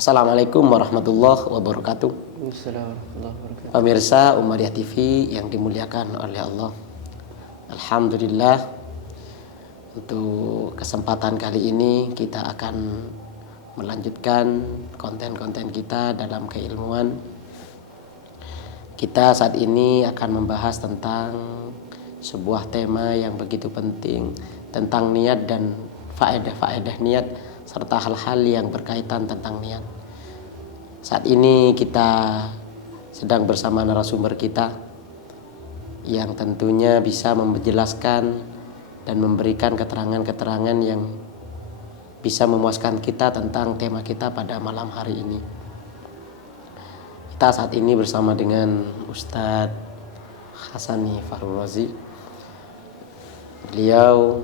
Assalamualaikum warahmatullahi wabarakatuh. Assalamualaikum warahmatullahi wabarakatuh. Pemirsa Umariyah TV yang dimuliakan oleh Allah. Alhamdulillah, untuk kesempatan kali ini kita akan melanjutkan konten-konten kita dalam keilmuan. Kita saat ini akan membahas tentang sebuah tema yang begitu penting, tentang niat dan faedah-faedah niat serta hal-hal yang berkaitan tentang niat. Saat ini kita sedang bersama narasumber kita yang tentunya bisa menjelaskan dan memberikan keterangan-keterangan yang bisa memuaskan kita tentang tema kita pada malam hari ini. Kita saat ini bersama dengan Ustadz Hasani Fahrul Razi. Beliau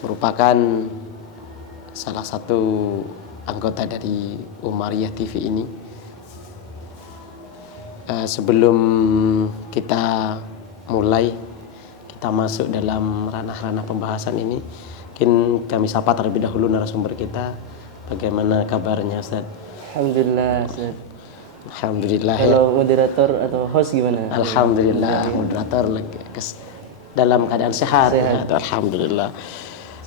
merupakan salah satu anggota dari Umariyah TV ini. Sebelum kita mulai, kita masuk dalam ranah-ranah pembahasan ini, mungkin kami sapa terlebih dahulu narasumber kita. Bagaimana kabarnya, Ustaz? Alhamdulillah, Ustaz. Alhamdulillah. Kalau moderator atau host gimana? Alhamdulillah, moderator dalam keadaan sehat. Alhamdulillah.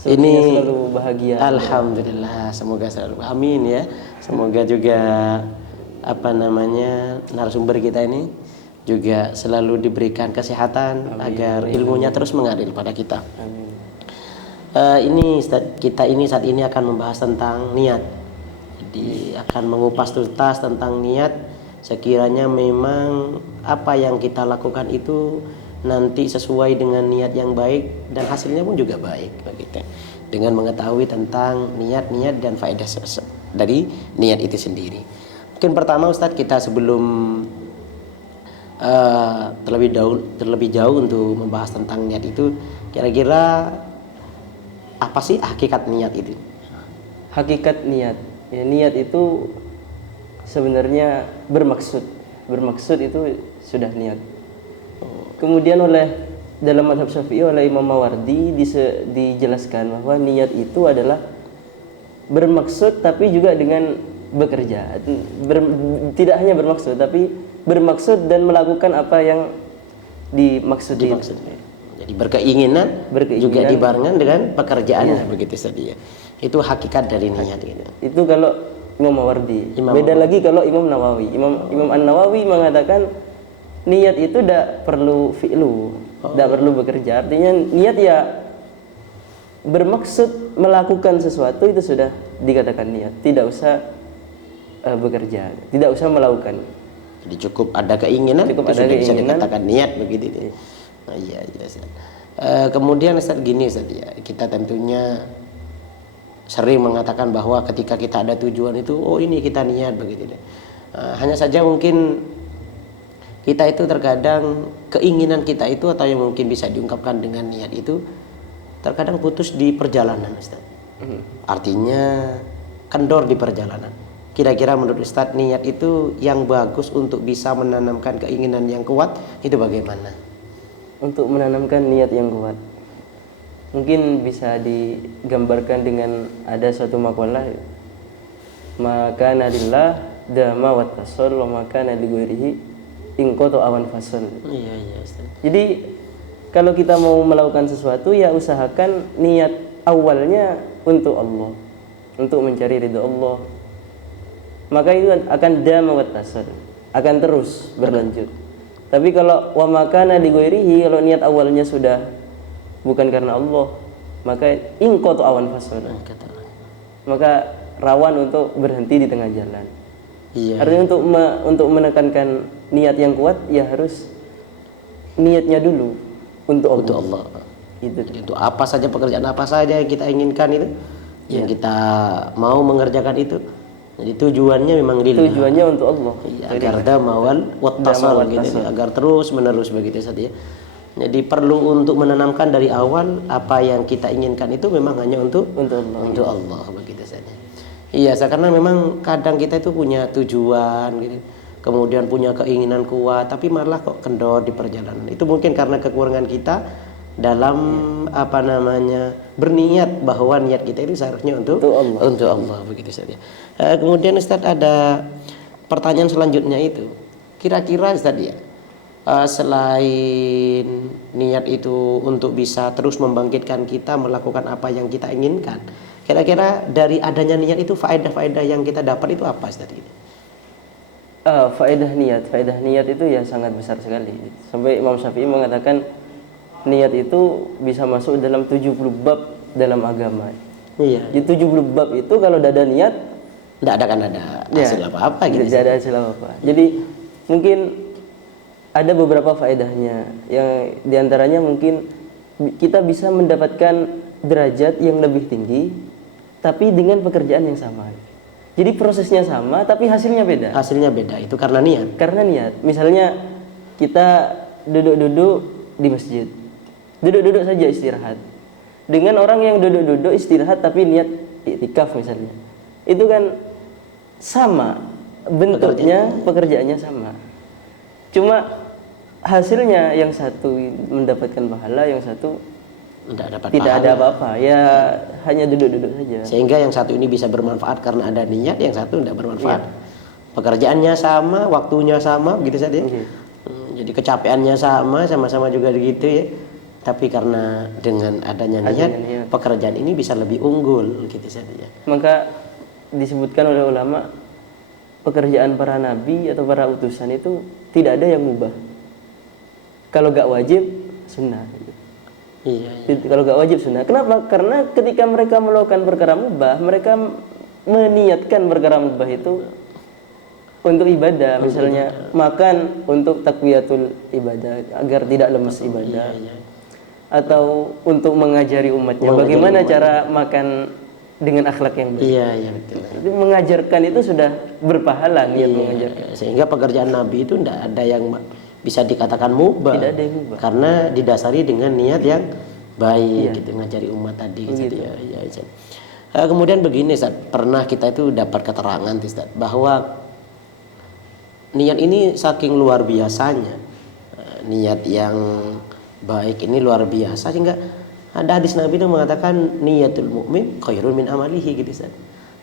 Ini selalu bahagia. Alhamdulillah, semoga selalu amin ya. Semoga juga narasumber kita ini juga selalu diberikan kesehatan, amin, agar ilmunya terus mengalir pada kita. Amin. Kita saat ini akan membahas tentang niat. Jadi akan mengupas tuntas tentang niat. Sekiranya memang apa yang kita lakukan itu nanti sesuai dengan niat yang baik dan hasilnya pun juga baik begitu. Dengan mengetahui tentang niat dan faedah dari niat itu sendiri. Mungkin pertama Ustadz, kita sebelum terlebih jauh untuk membahas tentang niat itu, kira-kira apa sih hakikat niat itu? Hakikat niat, ya, niat itu sebenarnya bermaksud itu sudah niat. Kemudian dalam mazhab Syafi'i oleh Imam Mawardi dijelaskan bahwa niat itu adalah bermaksud tapi juga dengan bekerja. Tidak hanya bermaksud tapi bermaksud dan melakukan apa yang dimaksudi. Jadi berkeinginan juga dibarengan dengan pekerjaannya, begitu saja. Itu hakikat dari niat gitu. Itu kalau Imam Mawardi. Beda lagi kalau Imam Nawawi. Imam An-Nawawi mengatakan niat itu tidak perlu fi'lu, tidak perlu bekerja. Artinya niat ya bermaksud melakukan sesuatu itu sudah dikatakan niat. Tidak usah bekerja, tidak usah melakukan. Jadi cukup ada keinginan, bisa dikatakan niat begitu. Nah, iya. Kemudian Ustaz gini Ustaz ya, kita tentunya sering mengatakan bahwa ketika kita ada tujuan itu, ini kita niat begitu. Hanya saja mungkin kita itu terkadang keinginan kita itu atau yang mungkin bisa diungkapkan dengan niat itu terkadang putus di perjalanan, Ustaz. Artinya kendor di perjalanan. Kira-kira menurut Ustaz, niat itu yang bagus untuk bisa menanamkan keinginan yang kuat itu bagaimana? Untuk menanamkan niat yang kuat, mungkin bisa digambarkan dengan ada suatu makalah, maka nadillah dama wattasol wa maka nadigwirihi ingkoto awan fasol. Iya Ustaz. Jadi kalau kita mau melakukan sesuatu ya usahakan niat awalnya untuk Allah, untuk mencari ridho Allah. Maka itu akan dama wattasol, akan terus berlanjut. Tapi kalau wa makana dighairihi, kalau niat awalnya sudah bukan karena Allah, maka ingkoto awan fasol. Maka rawan untuk berhenti di tengah jalan. Iya. Artinya untuk menekankan niat yang kuat ya harus niatnya dulu untuk Allah. Itu. Jadi untuk apa saja, pekerjaan apa saja yang kita inginkan itu, yang kita mau mengerjakan itu. Jadi tujuannya memang lillah. Tujuannya untuk Allah. Iya, agar damawal wattasal gitu, agar terus menerus begitu saja. Jadi perlu untuk menanamkan dari awal apa yang kita inginkan itu memang hanya untuk Allah begitu saja. Iya, karena memang kadang kita itu punya tujuan gitu. Kemudian punya keinginan kuat tapi malah kok kendor di perjalanan. Itu mungkin karena kekurangan kita dalam apa namanya berniat bahwa niat kita itu seharusnya untuk Allah begitu saja. Kemudian Ustaz ada pertanyaan selanjutnya itu, kira-kira Ustaz ya, selain niat itu untuk bisa terus membangkitkan kita melakukan apa yang kita inginkan, kira-kira dari adanya niat itu faedah-faedah yang kita dapat itu apa Ustaz? Faedah niat itu ya sangat besar sekali. Sampai Imam Syafi'i mengatakan niat itu bisa masuk dalam 70 bab dalam agama. Iya. Di 70 bab itu kalau tidak ada niat, tidak akan ada hasil apa-apa gitu. Tidak ada hasil apa-apa. Jadi mungkin ada beberapa faedahnya. Yang diantaranya mungkin kita bisa mendapatkan derajat yang lebih tinggi, tapi dengan pekerjaan yang sama. Jadi prosesnya sama, tapi hasilnya beda. Hasilnya beda itu karena niat. Karena niat. Misalnya kita duduk-duduk di masjid. Duduk-duduk saja istirahat. Dengan orang yang duduk-duduk istirahat tapi niat iktikaf misalnya. Itu kan sama bentuknya, pekerjaannya sama. Cuma hasilnya yang satu mendapatkan pahala, yang satu tidak ada apa-apa. Ya hanya duduk-duduk saja. Sehingga yang satu ini bisa bermanfaat karena ada niat, yang satu tidak bermanfaat. Pekerjaannya sama, waktunya sama, begitu saja. Jadi kecapeannya sama-sama juga begitu ya. Tapi karena dengan adanya niat, pekerjaan ini bisa lebih unggul gitu saja. Maka disebutkan oleh ulama, pekerjaan para nabi atau para utusan itu tidak ada yang mubah. Kalau gak wajib, sunnah. Iya. Kalau gak wajib, sunnah. Kenapa? Karena ketika mereka melakukan perkara mubah, mereka meniatkan perkara mubah itu untuk ibadah. Misalnya makan untuk takwiyatul ibadah, agar tidak lemas ibadah. Atau untuk mengajari umatnya bagaimana cara makan dengan akhlak yang baik. Iya, betul. Jadi mengajarkan itu sudah berpahala niat mengajarkan. Sehingga pekerjaan Nabi itu tidak ada yang bisa dikatakan mubah. Tidak ada yang mubah. Karena didasari dengan niat yang baik gitu, ngajari umat tadi gitu. Kemudian begini Ustaz, pernah kita itu dapat keterangan Ustaz bahwa niat ini saking luar biasanya. Niat yang baik ini luar biasa sehingga ada hadis Nabi yang mengatakan niatul mukmin khairun min amalihi gitu Ustaz.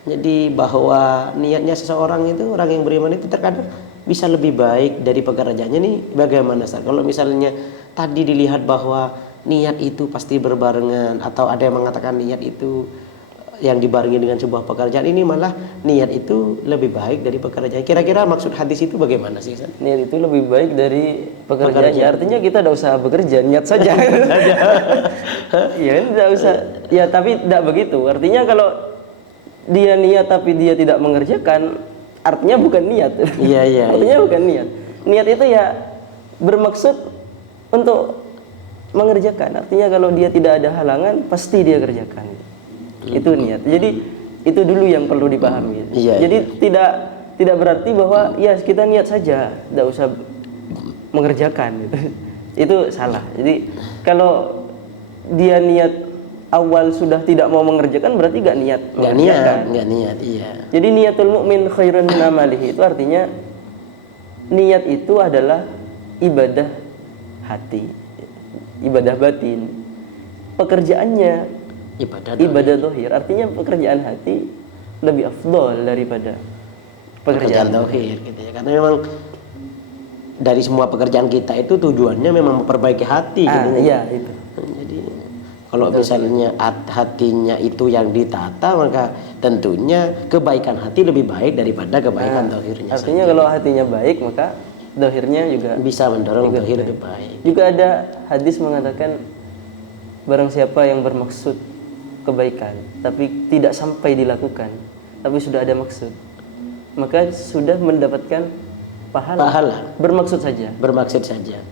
Jadi bahwa niatnya seseorang itu, orang yang beriman itu terkadang bisa lebih baik dari pekerjaannya. Nih bagaimana Ustaz? Kalau misalnya tadi dilihat bahwa niat itu pasti berbarengan, atau ada yang mengatakan niat itu yang dibarengi dengan sebuah pekerjaan, ini malah niat itu lebih baik dari pekerjaan. Kira-kira maksud hadis itu bagaimana sih Ustaz? Niat itu lebih baik dari pekerjaannya. Artinya kita tidak usah bekerja, niat saja. Ya tidak usah. Ya tapi tidak begitu. Artinya kalau dia niat tapi dia tidak mengerjakan, artinya bukan niat. Iya. Artinya bukan niat. Niat itu ya bermaksud untuk mengerjakan. Artinya kalau dia tidak ada halangan, pasti dia kerjakan. Itu niat. Jadi itu dulu yang perlu dipahami. Jadi tidak berarti bahwa ya kita niat saja, tidak usah mengerjakan gitu. Itu salah. Jadi kalau dia niat awal sudah tidak mau mengerjakan, berarti gak niat. Gak niat, iya. Jadi niatul mukmin khairun min amalihi itu artinya niat itu adalah ibadah hati, ibadah batin. Pekerjaannya ibadah zahir, artinya pekerjaan hati lebih afdol daripada pekerjaan zahir gitu ya. Karena memang dari semua pekerjaan kita itu tujuannya memang memperbaiki hati gitu. Iya, itu. Jadi kalau misalnya hatinya itu yang ditata, maka tentunya kebaikan hati lebih baik daripada kebaikan zahirnya. Artinya kalau hatinya baik, maka zahirnya juga bisa mendorong zahir lebih baik. Juga ada hadis mengatakan barang siapa yang bermaksud kebaikan tapi tidak sampai dilakukan, tapi sudah ada maksud, maka sudah mendapatkan pahala. Bermaksud saja.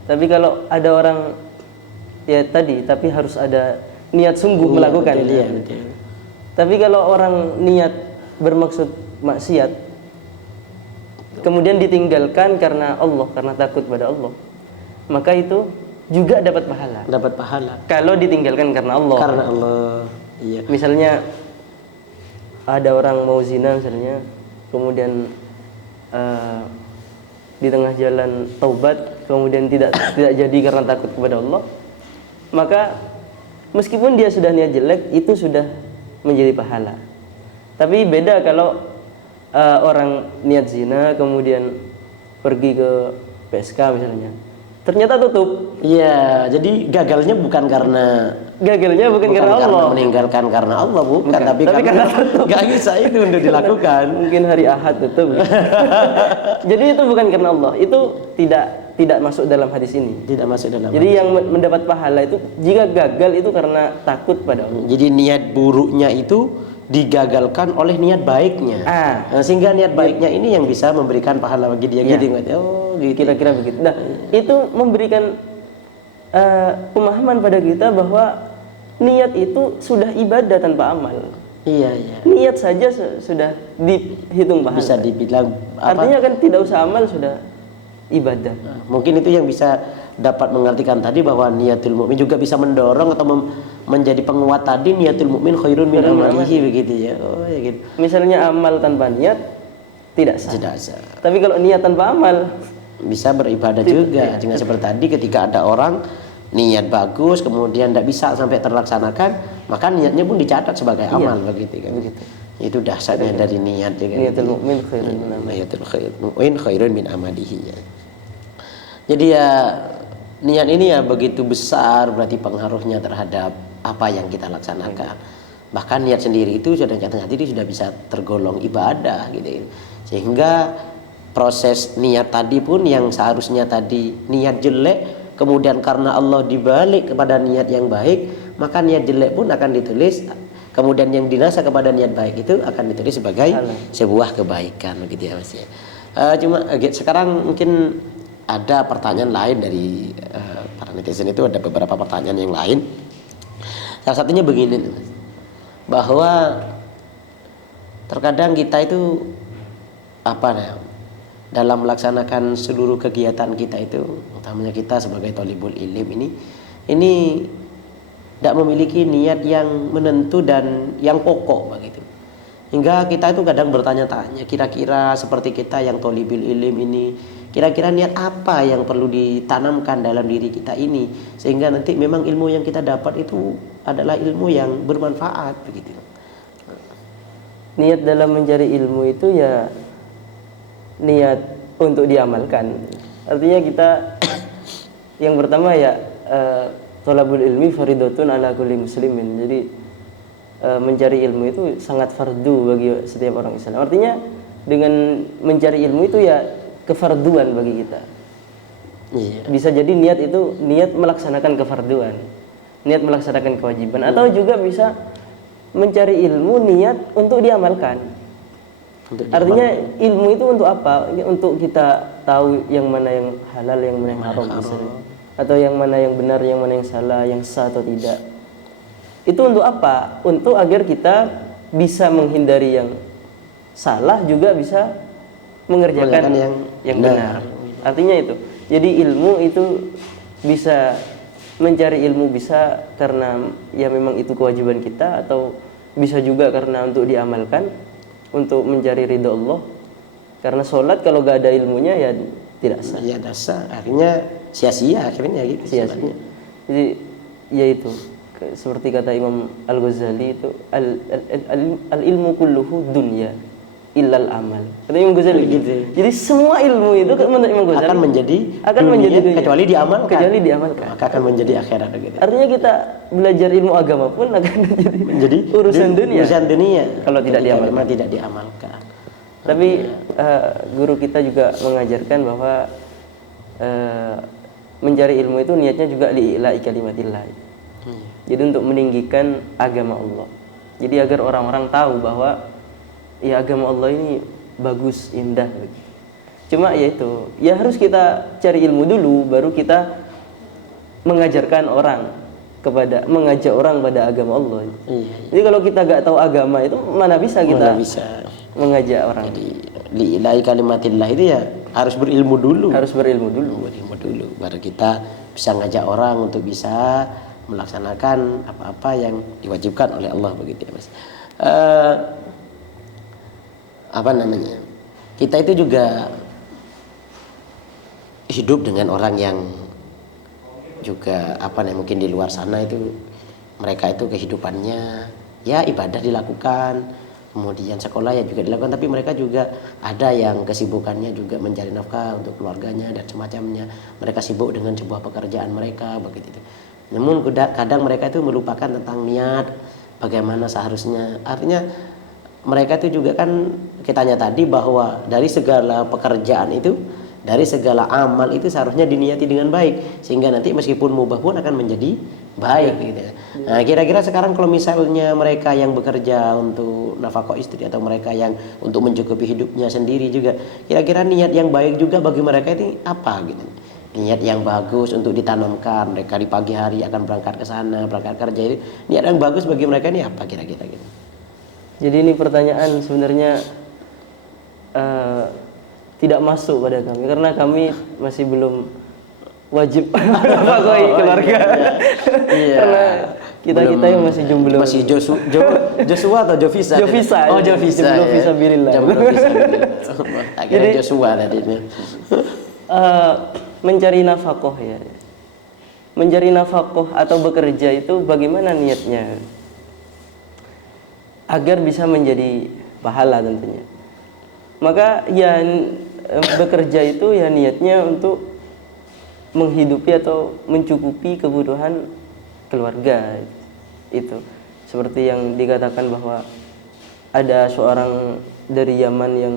Tapi kalau ada orang ya tadi, tapi harus ada niat sungguh melakukan. Betul. Tapi kalau orang niat bermaksud maksiat, kemudian ditinggalkan karena Allah, karena takut pada Allah, maka itu juga dapat pahala. Kalau ditinggalkan karena Allah. Iya. Misalnya ada orang mau zina misalnya, kemudian di tengah jalan taubat, kemudian tidak jadi karena takut kepada Allah, maka meskipun dia sudah niat jelek itu sudah menjadi pahala. Tapi beda kalau orang niat zina kemudian pergi ke PSK misalnya, ternyata tutup. Iya, jadi gagalnya bukan karena Allah, meninggalkan karena Allah, bukan. Tapi karena nggak bisa itu untuk dilakukan. Mungkin hari Ahad tutup. Jadi itu bukan karena Allah, itu tidak masuk dalam hadis ini. Tidak masuk dalam. Jadi yang mendapat pahala itu jika gagal itu karena takut pada Allah. Jadi niat buruknya itu digagalkan oleh niat baiknya. Nah, sehingga niat baiknya ini yang bisa memberikan pahala bagi dia. Gitu. Oh, gitu. Kira-kira begitu. Nah, itu memberikan pemahaman pada kita bahwa niat itu sudah ibadah tanpa amal. Iya. Niat saja sudah dihitung pahala. Bisa dibilang artinya kan tidak usah amal sudah ibadah. Mungkin itu yang bisa dapat mengartikan tadi bahwa niatul mukmin juga bisa mendorong atau menjadi penguat tadi niatul mukmin khairun min amalihi begitu ya. Oh ya gitu. Misalnya amal tanpa niat tidak sah. Tidak sah. Tapi kalau niat tanpa amal bisa beribadah juga. Jangan seperti tadi ketika ada orang niat bagus kemudian tidak bisa sampai terlaksanakan, maka niatnya pun dicatat sebagai amal begitu kan. Begitu. Itu dahsyatnya dari niat juga. Niatul mukmin khairun min amalihi. Niatul mukmin khairun min amalihi ya. Jadi ya niat ini ya begitu besar berarti pengaruhnya terhadap apa yang kita laksanakan. Bahkan niat sendiri itu sudah sudah bisa tergolong ibadah gitu. Sehingga proses niat tadi pun yang seharusnya tadi niat jelek kemudian karena Allah dibalik kepada niat yang baik, maka niat jelek pun akan ditulis, kemudian yang dinasa kepada niat baik itu akan ditulis sebagai sebuah kebaikan begitu ya Mas ya. Cuma sekarang mungkin ada pertanyaan lain dari para netizen, itu ada beberapa pertanyaan yang lain. Salah satunya begini, bahwa terkadang kita itu dalam melaksanakan seluruh kegiatan kita itu, utamanya kita sebagai thalibul ilm ini tidak memiliki niat yang menentu dan yang pokok begitu. Hingga kita itu kadang bertanya-tanya, kira-kira seperti kita yang thalibul ilm ini, kira-kira niat apa yang perlu ditanamkan dalam diri kita ini sehingga nanti memang ilmu yang kita dapat itu adalah ilmu yang bermanfaat begitu. Niat dalam mencari ilmu itu ya niat untuk diamalkan. Artinya kita yang pertama ya thalabul ilmi faridatun ala kulli muslimin. Jadi mencari ilmu itu sangat fardu bagi setiap orang Islam. Artinya dengan mencari ilmu itu ya kefarduan bagi kita. Iya. Bisa jadi niat itu niat melaksanakan kefarduan, niat melaksanakan kewajiban, atau juga bisa mencari ilmu niat untuk diamalkan. Artinya ilmu itu untuk apa? Untuk kita tahu yang mana yang halal, yang mana yang haram misalnya, atau yang mana yang benar, yang mana yang salah, yang sah atau tidak. Itu untuk apa? Untuk agar kita bisa menghindari yang salah, juga bisa mengerjakan yang benar. Artinya itu. Jadi ilmu itu bisa mencari ilmu bisa karena ya memang itu kewajiban kita, atau bisa juga karena untuk diamalkan, untuk mencari ridha Allah. Karena sholat kalau gak ada ilmunya ya tidak sah. Ya tidak sah. Akhirnya sia-sia akhirnya gitu. Sia-sia. Jadi ya itu. Seperti kata Imam Al-Ghazali itu al-ilmu kulluhu dunya illal amal. Kata Imam Ghazali gitu. Jadi semua ilmu itu menurut Imam Ghazali akan menjadi dunia, kecuali diamalkan. Maka akan menjadi akhirat gitu. Artinya kita belajar ilmu agama pun akan menjadi urusan dunia. Kalau tidak diamalkan. Tapi guru kita juga mengajarkan bahwa mencari ilmu itu niatnya juga li'ila'i kalimatillah. Jadi untuk meninggikan agama Allah. Jadi agar orang-orang tahu bahwa ya agama Allah ini bagus, indah. Cuma ya itu, ya harus kita cari ilmu dulu, baru kita mengajarkan orang mengajak orang pada agama Allah. Jadi kalau kita gak tahu agama itu mana bisa kita mengajak orang. Jadi li'ila'i kalimatillah itu ya harus berilmu dulu. Berilmu dulu baru kita bisa ngajak orang untuk bisa melaksanakan apa-apa yang diwajibkan oleh Allah begitu ya Mas. Kita itu juga hidup dengan orang yang juga apa nih, mungkin di luar sana itu mereka itu kehidupannya ya ibadah dilakukan, kemudian sekolah ya juga dilakukan, tapi mereka juga ada yang kesibukannya juga mencari nafkah untuk keluarganya dan semacamnya. Mereka sibuk dengan sebuah pekerjaan mereka begitu. Namun kadang mereka itu melupakan tentang niat, bagaimana seharusnya. Artinya mereka itu juga kan, kitanya tadi bahwa dari segala pekerjaan itu, dari segala amal itu seharusnya diniati dengan baik, sehingga nanti meskipun mubah pun akan menjadi baik gitu. Nah, kira-kira sekarang kalau misalnya mereka yang bekerja untuk nafkah istri atau mereka yang untuk mencukupi hidupnya sendiri juga, kira-kira niat yang baik juga bagi mereka ini apa gitu? Niat yang bagus untuk ditanamkan, mereka di pagi hari akan berangkat ke sana, berangkat kerja, itu niat yang bagus bagi mereka ini apa kira-kira gitu? Jadi ini pertanyaan sebenarnya tidak masuk pada kami, karena kami masih belum wajib nafkahi keluarga. Iya. Karena kita yang masih jomblo. Masih Joshua atau Jovisa? Jovisa. Oh, Jovisa. Jomblo fisabilillah. Jomblo fisabilillah. Akhirnya Joshua tadi ini. Mencari nafkah ya. Mencari nafkah atau bekerja itu bagaimana niatnya? Agar bisa menjadi pahala tentunya. Maka ya bekerja itu ya niatnya untuk menghidupi atau mencukupi kebutuhan keluarga itu. Seperti yang dikatakan bahwa ada seorang dari Yaman yang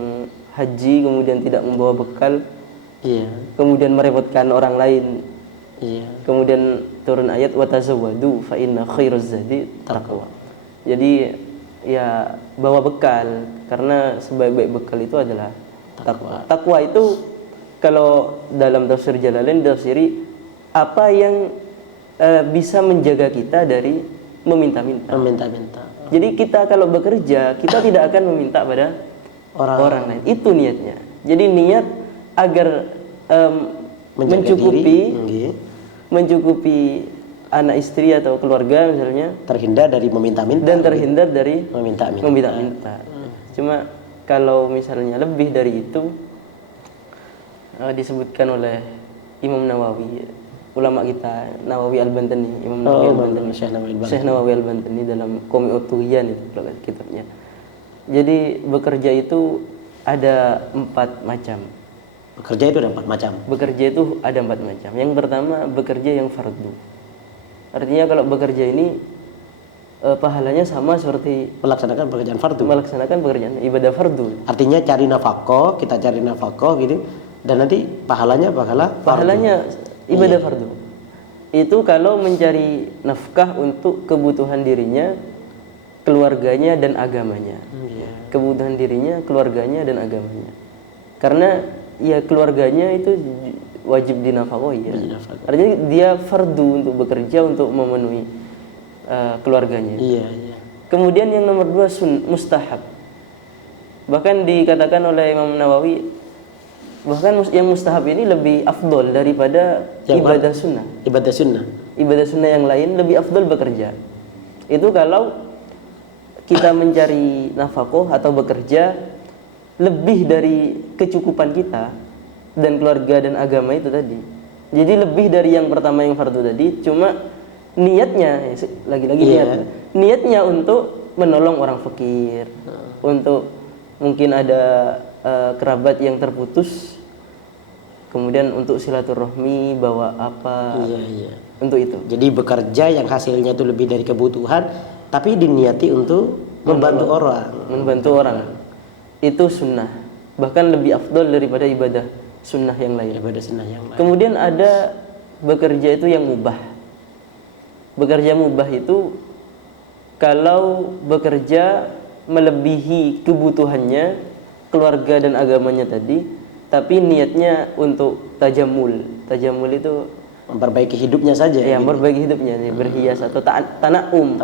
haji kemudian tidak membawa bekal, kemudian merepotkan orang lain. Kemudian turun ayat watazawwadu fa inna khairaz zadi taqwa. Jadi ya bawa bekal, karena sebaik-baik bekal itu adalah takwa. Takwa itu kalau dalam tafsir Jalalain tafsiri apa yang bisa menjaga kita dari meminta-minta. Jadi kita kalau bekerja, kita tidak akan meminta pada orang lain. Itu niatnya. Jadi niat agar mencukupi anak istri atau keluarga misalnya, terhindar dari meminta-minta dan terhindar dari meminta-minta. Cuma kalau misalnya lebih dari itu, disebutkan oleh Imam Nawawi, ulama kita, Nawawi Al-Bantani, Imam Nawawi Al-Bantani, Syekh Nawawi Al-Bantani dalam Qawmi Utuhiyan itu kitabnya. Jadi bekerja itu ada 4 macam. Bekerja itu ada 4 macam. Bekerja itu ada 4 macam. Yang pertama bekerja yang fardu. Artinya kalau bekerja ini pahalanya sama seperti melaksanakan pekerjaan fardu. Melaksanakan pekerjaan ibadah fardu. Artinya kita cari nafkah gitu, dan nanti pahalanya ibadah fardu. Itu kalau mencari nafkah untuk kebutuhan dirinya, keluarganya dan agamanya. Kebutuhan dirinya, keluarganya dan agamanya. Karena ya keluarganya itu wajib dinafkahi ya. Artinya dia fardu untuk bekerja untuk memenuhi keluarganya. Kemudian yang nomor 2 mustahab. Bahkan dikatakan oleh Imam Nawawi, bahkan yang mustahab ini lebih afdol daripada ibadah sunnah. Ibadah sunnah yang lain lebih afdol bekerja. Itu kalau kita mencari nafkah atau bekerja lebih dari kecukupan kita dan keluarga dan agama itu tadi. Jadi lebih dari yang pertama yang fardu tadi, cuma niatnya niatnya untuk menolong orang fakir, untuk mungkin ada kerabat yang terputus, kemudian untuk silaturahmi, bawa apa, untuk itu. Jadi bekerja yang hasilnya itu lebih dari kebutuhan, tapi diniati untuk membantu orang. Itu sunnah, bahkan lebih afdol daripada ibadah sunnah yang lain. Kemudian ada bekerja itu yang mubah. Bekerja mubah itu kalau bekerja melebihi kebutuhannya keluarga dan agamanya tadi, tapi niatnya untuk tajamul. Tajamul itu memperbaiki hidupnya saja. Ya, memperbaiki hidupnya, berhias atau tanaum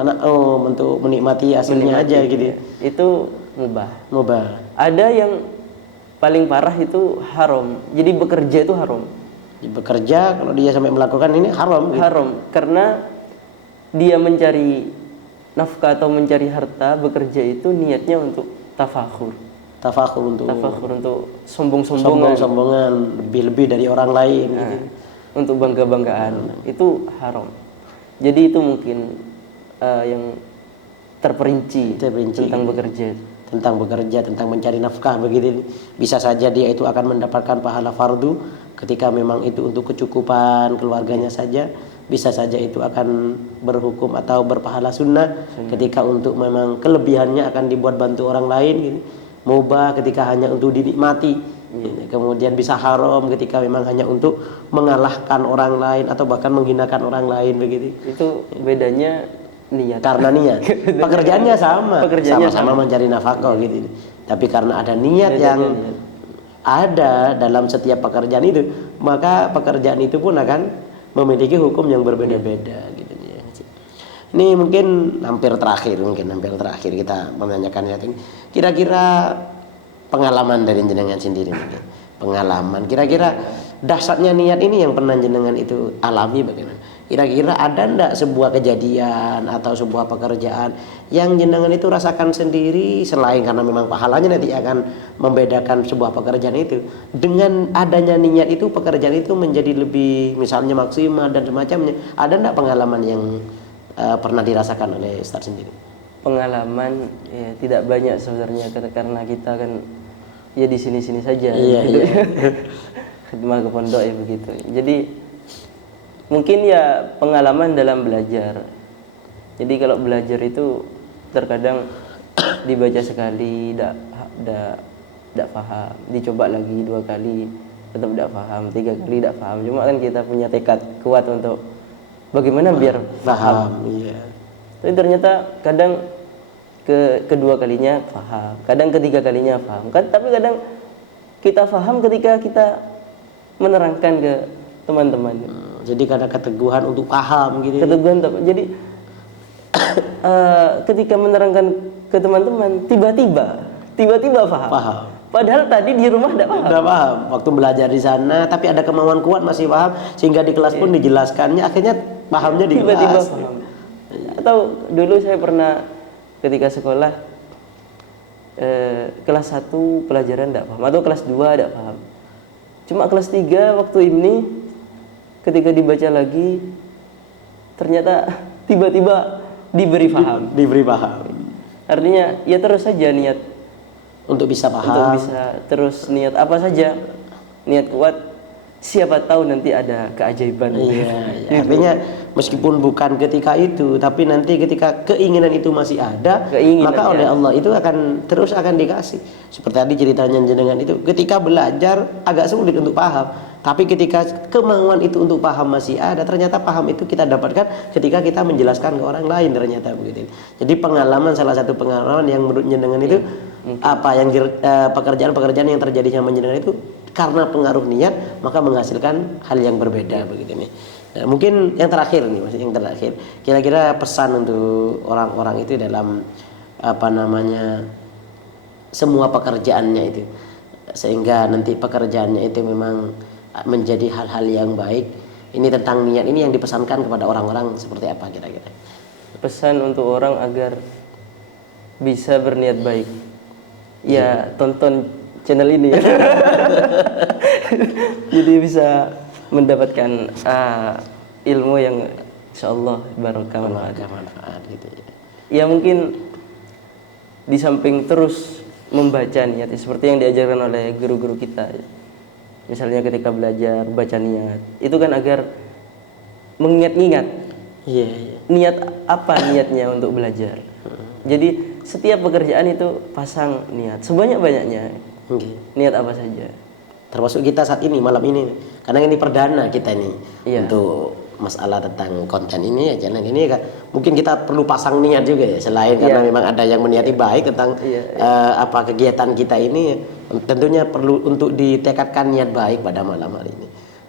untuk menikmati hasilnya aja gitu. Itu mubah. Ada yang paling parah itu haram. Jadi bekerja itu haram. Bekerja kalau dia sampai melakukan ini haram. Haram karena dia mencari nafkah atau mencari harta, bekerja itu niatnya untuk tafakhur untuk sombong-sombongan, lebih dari orang lain gitu. untuk bangga-banggaan itu haram. Jadi itu mungkin yang terperinci tentang bekerja. Tentang bekerja, tentang mencari nafkah begitu. Bisa saja dia itu akan mendapatkan pahala fardu ketika memang itu untuk kecukupan keluarganya saja. Bisa saja itu akan berhukum atau berpahala sunnah ketika untuk memang kelebihannya akan dibuat bantu orang lain gitu. Mubah ketika hanya untuk dinikmati. Kemudian bisa haram ketika memang hanya untuk mengalahkan orang lain atau bahkan menghinakan orang lain begitu. Itu bedanya niat. Karena niat. Pekerjaannya sama. Sama-sama mencari nafkah gitu. Tapi karena ada niat yang ada dalam setiap pekerjaan itu, maka pekerjaan itu pun akan memiliki hukum yang berbeda-beda gitu ya. Ini mungkin hampir terakhir kita menanyakan niat ini. Kira-kira pengalaman dari jenengan sendiri mungkin. Pengalaman kira-kira dahsyatnya niat ini yang pernah jenengan itu alami bagaimana? Kira-kira ada ndak sebuah kejadian atau sebuah pekerjaan yang jenengan itu rasakan sendiri selain karena memang pahalanya nanti akan membedakan sebuah pekerjaan itu, dengan adanya niat itu pekerjaan itu menjadi lebih misalnya maksimal dan semacamnya. Ada ndak pengalaman yang pernah dirasakan oleh Ustaz sendiri? Pengalaman ya tidak banyak sebenarnya karena kita kan ya di sini-sini saja gitu. Khidmah ke pondok ya begitu. Jadi mungkin ya pengalaman dalam belajar. Jadi kalau belajar itu terkadang dibaca sekali tidak paham, dicoba lagi 2 kali tetap tidak paham, 3 kali tidak paham. Cuma kan kita punya tekad kuat untuk bagaimana biar paham. Tapi ternyata kadang kedua kalinya paham, kadang ketiga kalinya paham. Tapi kadang kita paham ketika kita menerangkan ke teman-teman. Jadi karena keteguhan untuk paham gitu. Keteguhan, jadi ketika menerangkan ke teman-teman tiba-tiba paham. Padahal tadi di rumah tidak paham. Tidak paham. Waktu belajar di sana, tapi ada kemauan kuat masih paham, sehingga di kelas pun dijelaskannya, akhirnya pahamnya di tiba-tiba kelas. Paham. Atau dulu saya pernah ketika sekolah kelas 1 pelajaran tidak paham, atau kelas 2 tidak paham. Cuma kelas 3 waktu ini ketika dibaca lagi ternyata tiba-tiba diberi paham. Artinya ya terus saja niat untuk bisa paham. Untuk bisa terus niat apa saja, niat kuat, siapa tahu nanti ada keajaiban. Iya. Artinya meskipun bukan ketika itu, tapi nanti ketika keinginan itu masih ada, maka oleh Allah itu terus akan dikasih. Seperti tadi ceritanya jenengan itu, ketika belajar agak sulit untuk paham, tapi ketika kemauan itu untuk paham masih ada, ternyata paham itu kita dapatkan ketika kita menjelaskan ke orang lain, ternyata begitu. Jadi salah satu pengalaman yang menurut jenengan itu pekerjaan-pekerjaan yang terjadi sama jenengan itu karena pengaruh niat maka menghasilkan hal yang berbeda begitu nih. Nah, mungkin yang terakhir nih, kira-kira pesan untuk orang-orang itu dalam semua pekerjaannya itu, sehingga nanti pekerjaannya itu memang menjadi hal-hal yang baik. Ini tentang niat ini yang dipesankan kepada orang-orang seperti apa kira-kira? Pesan untuk orang agar bisa berniat baik. Ya, tonton channel ini ya. Jadi bisa mendapatkan ilmu yang insyaallah barokah manfaat gitu ya. Ya mungkin di samping terus membaca niat seperti yang diajarkan oleh guru-guru kita. Misalnya ketika belajar baca niat, itu kan agar mengingat-ingat. Niat apa niatnya untuk belajar. Jadi setiap pekerjaan itu pasang niat sebanyak-banyaknya. Niat apa saja. Termasuk kita saat ini malam ini, karena ini perdana kita ini untuk masalah tentang konten ini ya, channel ini kan mungkin kita perlu pasang niat juga ya, selain karena memang ada yang meniati baik tentang kegiatan kita ini, tentunya perlu untuk ditekadkan niat baik pada malam hari ini.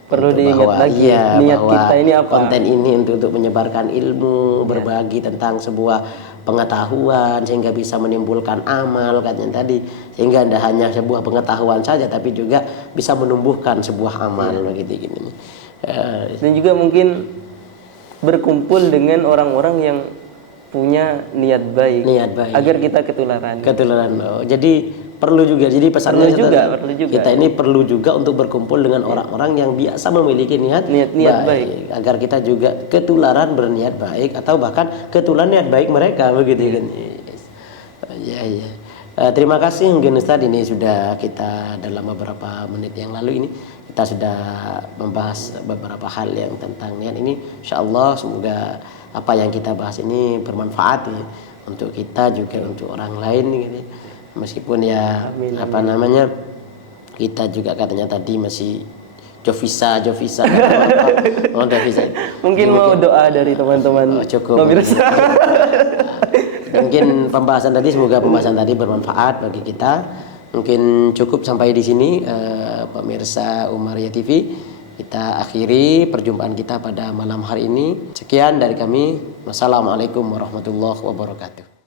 Perlu diingat lagi niat kita ini apa? Konten ini untuk menyebarkan ilmu, berbagi tentang sebuah pengetahuan sehingga bisa menimbulkan amal katanya tadi, sehingga tidak hanya sebuah pengetahuan saja tapi juga bisa menumbuhkan sebuah amal begitu gini. Dan juga mungkin berkumpul dengan orang-orang yang punya niat baik, agar kita ketularan. Oh, jadi perlu juga. Jadi pesannya perlu juga. Kita ini perlu juga untuk berkumpul dengan orang-orang yang biasa memiliki niat baik, agar kita juga ketularan berniat baik atau bahkan ketularan niat baik mereka begitu kan. Iya. Terima kasih mungkin Ustadz, ini sudah kita dalam beberapa menit yang lalu ini kita sudah membahas beberapa hal yang tentang niat ini. Insyaallah semoga apa yang kita bahas ini bermanfaat ya, untuk kita juga untuk orang lain gitu. Meskipun ya kita juga katanya tadi masih Jovisa mungkin mau doa dari teman-teman cukup. Mungkin pembahasan tadi, semoga pembahasan tadi bermanfaat bagi kita. Mungkin cukup sampai di sini pemirsa Umaria TV. Kita akhiri perjumpaan kita pada malam hari ini. Sekian dari kami. Wassalamualaikum warahmatullahi wabarakatuh.